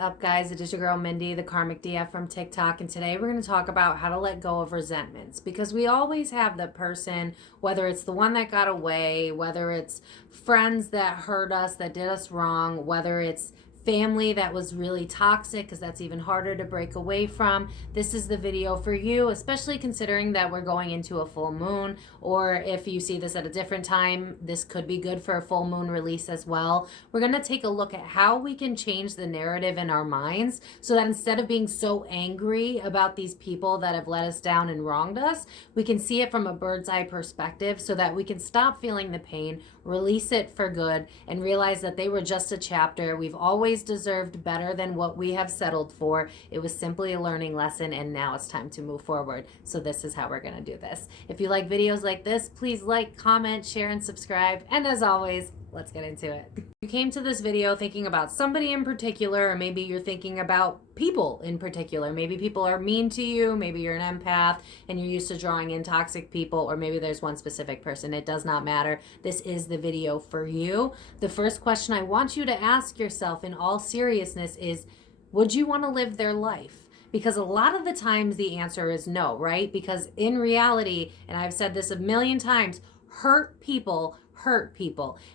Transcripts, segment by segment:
up, guys? It is your girl Mindy, the Karmic DF from TikTok, and today we're going to talk about how to let go of resentments, because we always have the person, whether it's the one that got away, whether it's friends that hurt us, that did us wrong, whether it's family that was really toxic, because that's even harder to break away from. This is the video for you, especially considering that we're going into a full moon, or if you see this at a different time, this could be good for a full moon release as well. We're going to take a look at how we can change the narrative in our minds so that instead of being so angry about these people that have let us down and wronged us, we can see it from a bird's eye perspective so that we can stop feeling the pain, release it for good, and realize that they were just a chapter. We've always deserved better than what we have settled for. It was simply a learning lesson, and now it's time to move forward. So this is how we're going to do this. If you like videos like this, please like, comment, share, and subscribe. And as always, let's get into it. You came to this video thinking about somebody in particular, or maybe you're thinking about people in particular. Maybe people are mean to you, maybe you're an empath and you're used to drawing in toxic people, or maybe there's one specific person. It does not matter. This is the video for you. The first question I want you to ask yourself in all seriousness is, would you want to live their life? Because a lot of the times the answer is no, right? Because in reality, and I've said this a million times, hurt people,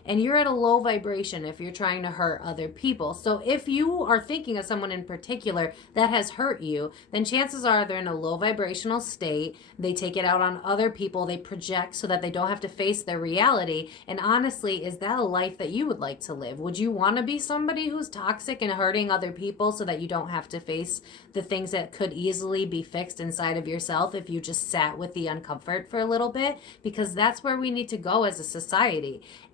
and you're at a low vibration if you're trying to hurt other people. So if you are thinking of someone in particular that has hurt you, then chances are they're in a low vibrational state. They take it out on other people. They project so that they don't have to face their reality. And honestly, is that a life that you would like to live? Would you want to be somebody who's toxic and hurting other people so that you don't have to face the things that could easily be fixed inside of yourself if you just sat with the uncomfort for a little bit? Because that's where we need to go as a society.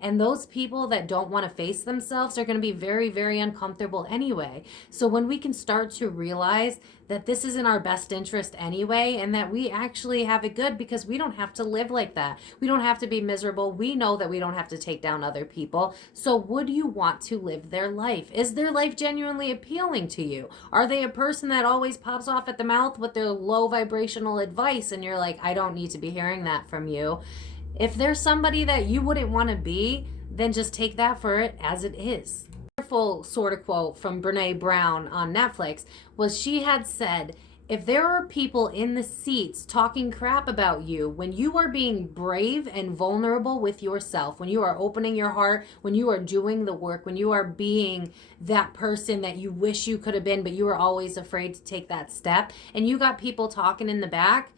And those people that don't want to face themselves are going to be very, very uncomfortable anyway. So when we can start to realize that this is in our best interest anyway, and that we actually have it good because we don't have to live like that. We don't have to be miserable. We know that we don't have to take down other people. So would you want to live their life? Is their life genuinely appealing to you? Are they a person that always pops off at the mouth with their low vibrational advice and you're like, I don't need to be hearing that from you? If there's somebody that you wouldn't want to be, then just take that for it as it is. Wonderful sort of quote from Brene Brown on Netflix was, she had said, if there are people in the seats talking crap about you when you are being brave and vulnerable with yourself, when you are opening your heart, when you are doing the work, when you are being that person that you wish you could have been, but you were always afraid to take that step, and you got people talking in the back,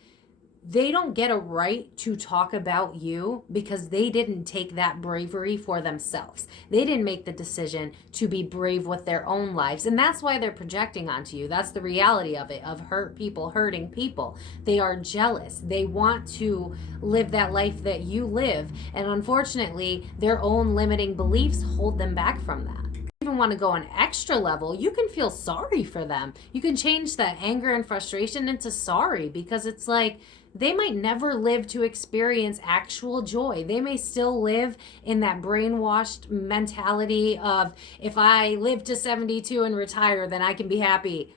they don't get a right to talk about you because they didn't take that bravery for themselves. They didn't make the decision to be brave with their own lives. And that's why they're projecting onto you. That's the reality of it, of hurt people hurting people. They are jealous. They want to live that life that you live. And unfortunately, their own limiting beliefs hold them back from that. Even want to go an extra level, you can feel sorry for them. You can change that anger and frustration into sorry, because it's like, they might never live to experience actual joy. They may still live in that brainwashed mentality of, if I live to 72 and retire, then I can be happy.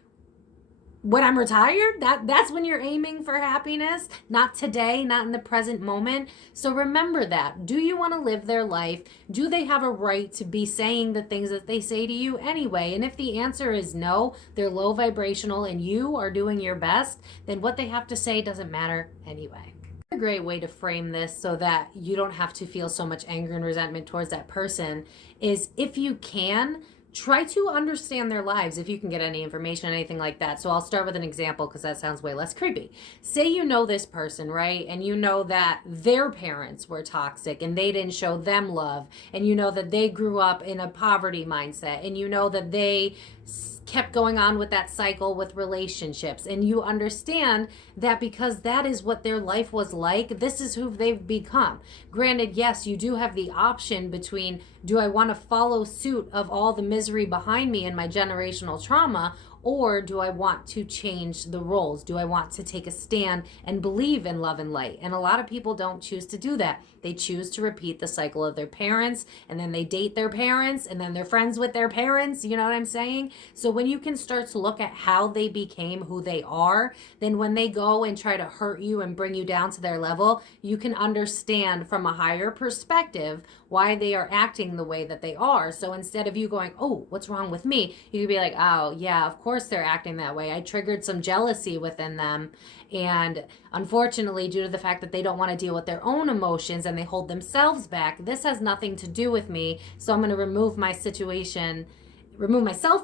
When I'm retired, that's when you're aiming for happiness, not today, not in the present moment. So remember that. Do you want to live their life? Do they have a right to be saying the things that they say to you anyway? And if the answer is no, they're low vibrational and you are doing your best, then what they have to say doesn't matter anyway. A great way to frame this so that you don't have to feel so much anger and resentment towards that person is, if you can, try to understand their lives if you can get any information, anything like that. So I'll start with an example because that sounds way less creepy. Say you know this person, right? And you know that their parents were toxic and they didn't show them love. And you know that they grew up in a poverty mindset. And you know that they kept going on with that cycle with relationships, and you understand that because that is what their life was like, this is who they've become. Granted, yes, you do have the option between, do I want to follow suit of all the misery behind me and my generational trauma, Or do I want to change the roles? Do I want to take a stand and believe in love and light? And a lot of people don't choose to do that. They choose to repeat the cycle of their parents, and then they date their parents, and then they're friends with their parents. You know what I'm saying? So when you can start to look at how they became who they are, then when they go and try to hurt you and bring you down to their level, you can understand from a higher perspective why they are acting the way that they are. So instead of you going, oh, what's wrong with me? You could be like, oh, yeah, of course they're acting that way. I triggered some jealousy within them. And unfortunately, due to the fact that they don't want to deal with their own emotions and they hold themselves back, this has nothing to do with me. So I'm going to remove myself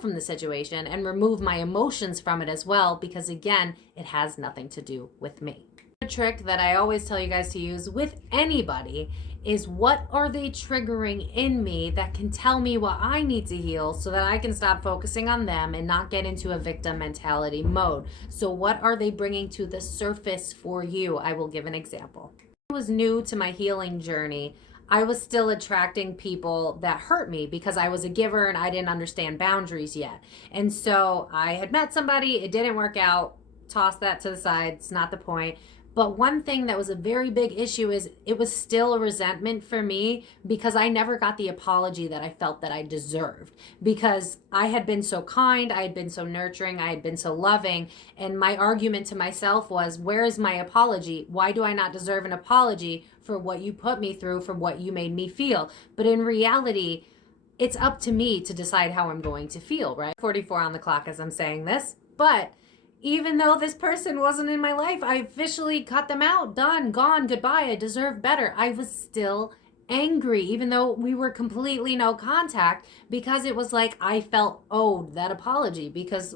from the situation and remove my emotions from it as well, because again, it has nothing to do with me. A trick that I always tell you guys to use with anybody is, what are they triggering in me that can tell me what I need to heal so that I can stop focusing on them and not get into a victim mentality mode. So what are they bringing to the surface for you? I will give an example. I was new to my healing journey. I was still attracting people that hurt me because I was a giver and I didn't understand boundaries yet. And so I had met somebody, it didn't work out, toss that to the side, it's not the point. But one thing that was a very big issue is it was still a resentment for me because I never got the apology that I felt that I deserved, because I had been so kind, I had been so nurturing, I had been so loving. And my argument to myself was, where is my apology? Why do I not deserve an apology for what you put me through, for what you made me feel? But in reality, it's up to me to decide how I'm going to feel, right? 44 on the clock as I'm saying this. But even though this person wasn't in my life, I officially cut them out, done, gone, goodbye, I deserve better. I was still angry, even though we were completely no contact, because it was like I felt owed that apology because,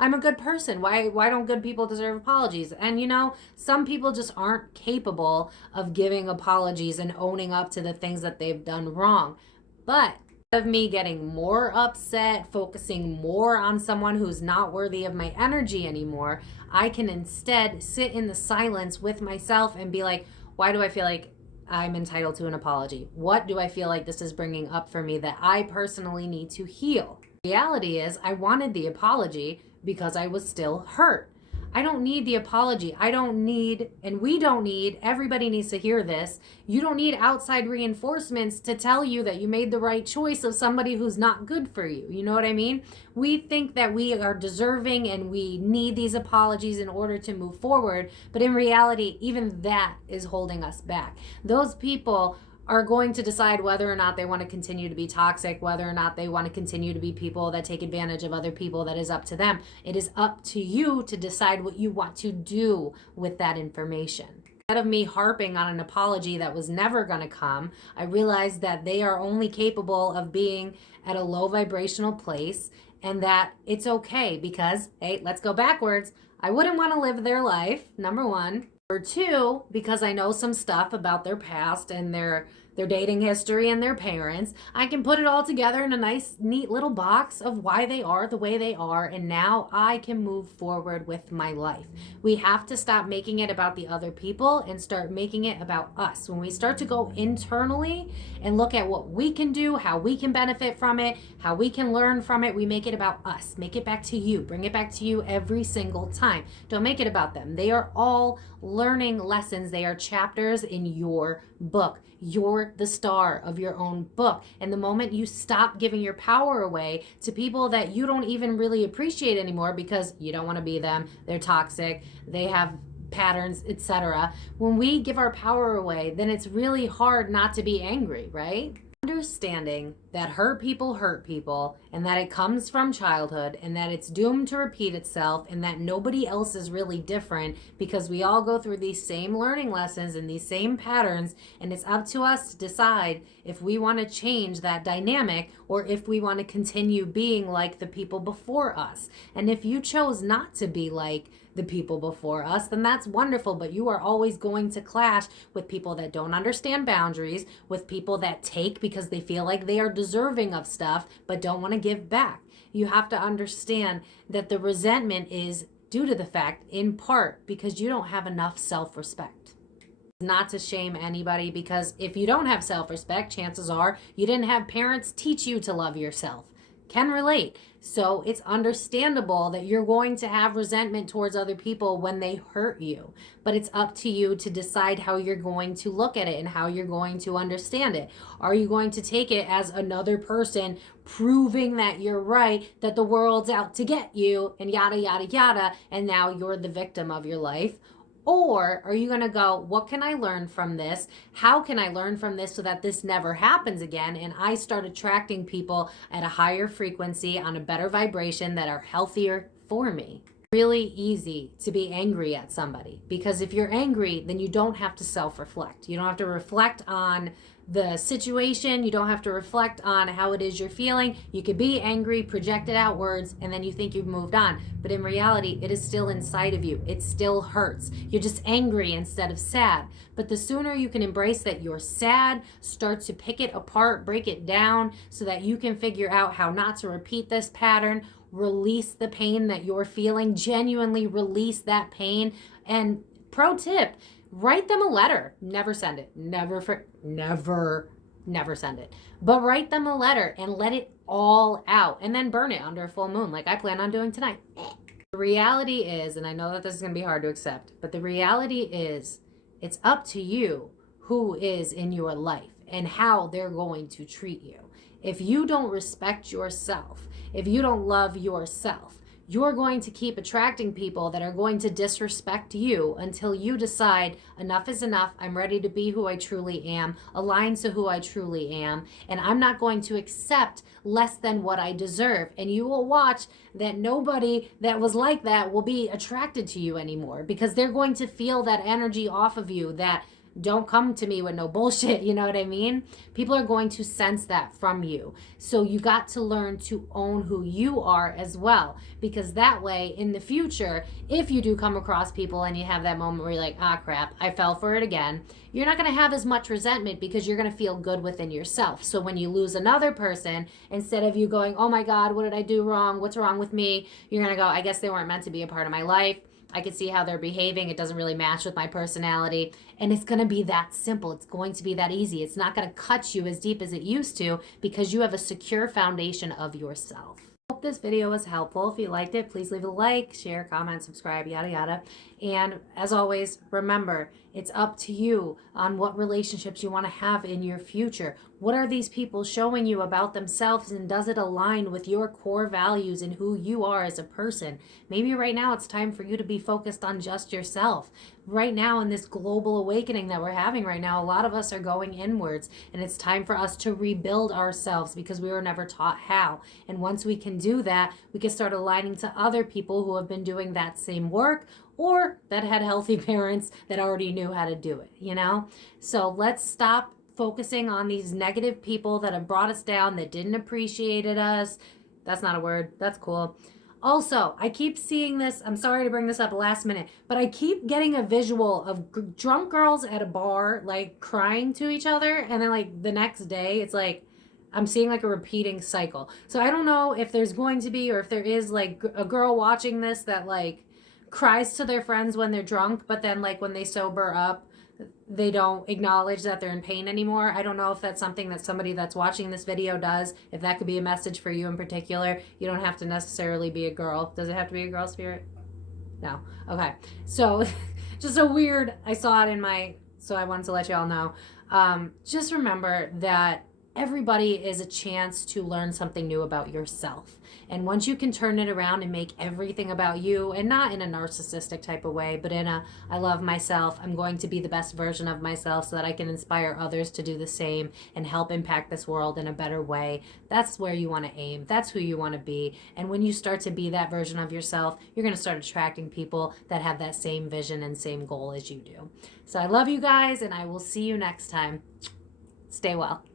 I'm a good person. Why don't good people deserve apologies? And some people just aren't capable of giving apologies and owning up to the things that they've done wrong. But of me getting more upset, focusing more on someone who's not worthy of my energy anymore, I can instead sit in the silence with myself and be like, why do I feel like I'm entitled to an apology? What do I feel like this is bringing up for me that I personally need to heal? The reality is, I wanted the apology because I was still hurt. I don't need the apology. I don't need, and we don't need, everybody needs to hear this. You don't need outside reinforcements to tell you that you made the right choice of somebody who's not good for you. You know what I mean? We think that we are deserving and we need these apologies in order to move forward. But in reality, even that is holding us back. Those people are going to decide whether or not they want to continue to be toxic, whether or not they want to continue to be people that take advantage of other people. That is up to them. It is up to you to decide what you want to do with that information. Instead of me harping on an apology that was never going to come, I realized that they are only capable of being at a low vibrational place, and that it's okay because, hey, let's go backwards. I wouldn't want to live their life, number one. Or two, because I know some stuff about their past and their dating history and their parents. I can put it all together in a nice, neat little box of why they are the way they are, and now I can move forward with my life. We have to stop making it about the other people and start making it about us. When we start to go internally and look at what we can do, how we can benefit from it, how we can learn from it, we make it about us. Make it back to you. Bring it back to you every single time. Don't make it about them. They are all learning lessons. They are chapters in your book. You're the star of your own book. And the moment you stop giving your power away to people that you don't even really appreciate anymore because you don't want to be them, they're toxic, they have patterns, etc. When we give our power away, then it's really hard not to be angry, right? Understanding that hurt people, and that it comes from childhood, and that it's doomed to repeat itself, and that nobody else is really different because we all go through these same learning lessons and these same patterns, and it's up to us to decide if we want to change that dynamic or if we want to continue being like the people before us. And if you chose not to be like the people before us, then that's wonderful, but you are always going to clash with people that don't understand boundaries, with people that take because they feel like they are deserving of stuff but don't want to give back. You have to understand that the resentment is due to the fact, in part, because you don't have enough self-respect. Not to shame anybody, because if you don't have self-respect, chances are you didn't have parents teach you to love yourself. can relate. So it's understandable that you're going to have resentment towards other people when they hurt you. But it's up to you to decide how you're going to look at it and how you're going to understand it. Are you going to take it as another person proving that you're right, that the world's out to get you, and yada, yada, yada, and now you're the victim of your life? Or are you going to go, what can I learn from this? How can I learn from this so that this never happens again? And I start attracting people at a higher frequency on a better vibration that are healthier for me. Really easy to be angry at somebody, because if you're angry, then you don't have to self-reflect. You don't have to reflect on the situation. You don't have to reflect on how it is you're feeling. You could be angry, project it outwards, and then you think you've moved on. But in reality, it is still inside of you. It still hurts. You're just angry instead of sad. But the sooner you can embrace that you're sad, start to pick it apart, break it down so that you can figure out how not to repeat this pattern, release the pain that you're feeling, genuinely release that pain. And pro tip, write them a letter. Never send it. Never send it. But write them a letter and let it all out, and then burn it under a full moon like I plan on doing tonight. The reality is, and I know that this is going to be hard to accept, but the reality is it's up to you who is in your life and how they're going to treat you. If you don't respect yourself, if you don't love yourself, you're going to keep attracting people that are going to disrespect you until you decide enough is enough. I'm ready to be who I truly am, aligned to who I truly am, and I'm not going to accept less than what I deserve. And you will watch that nobody that was like that will be attracted to you anymore, because they're going to feel that energy off of you, that don't come to me with no bullshit, you know what I mean? People are going to sense that from you. So you got to learn to own who you are as well, because that way in the future, if you do come across people and you have that moment where you're like, ah, crap, I fell for it again, you're not going to have as much resentment because you're going to feel good within yourself. So when you lose another person, instead of you going, oh my God, what did I do wrong? What's wrong with me? You're going to go, I guess they weren't meant to be a part of my life. I can see how they're behaving. It doesn't really match with my personality. And it's going to be that simple. It's going to be that easy. It's not going to cut you as deep as it used to, because you have a secure foundation of yourself. Hope this video was helpful. If you liked it, please leave a like, share, comment, subscribe, yada, yada. And as always, remember, it's up to you on what relationships you want to have in your future. What are these people showing you about themselves, and does it align with your core values and who you are as a person? Maybe right now it's time for you to be focused on just yourself. Right now, in this global awakening that we're having right now, a lot of us are going inwards, and it's time for us to rebuild ourselves because we were never taught how. And once we can do that, we can start aligning to other people who have been doing that same work, or that had healthy parents that already knew how to do it, you know? So let's stop focusing on these negative people that have brought us down, that didn't appreciate us. That's not a word. That's cool. Also, I keep seeing this. I'm sorry to bring this up last minute, but I keep getting a visual of drunk girls at a bar, like crying to each other. And then like the next day, it's like, I'm seeing like a repeating cycle. So I don't know if there's going to be, or if there is like a girl watching this that like cries to their friends when they're drunk, but then like when they sober up, they don't acknowledge that they're in pain anymore. I don't know if that's something that somebody that's watching this video does, if that could be a message for you in particular. You don't have to necessarily be a girl. Does it have to be a girl spirit? No. Okay. So just a weird, I saw it in my, so I wanted to let you all know. Just remember that everybody is a chance to learn something new about yourself. And once you can turn it around and make everything about you, and not in a narcissistic type of way, but in a, I love myself, I'm going to be the best version of myself so that I can inspire others to do the same and help impact this world in a better way. That's where you want to aim. That's who you want to be. And when you start to be that version of yourself, you're going to start attracting people that have that same vision and same goal as you do. So I love you guys, and I will see you next time. Stay well.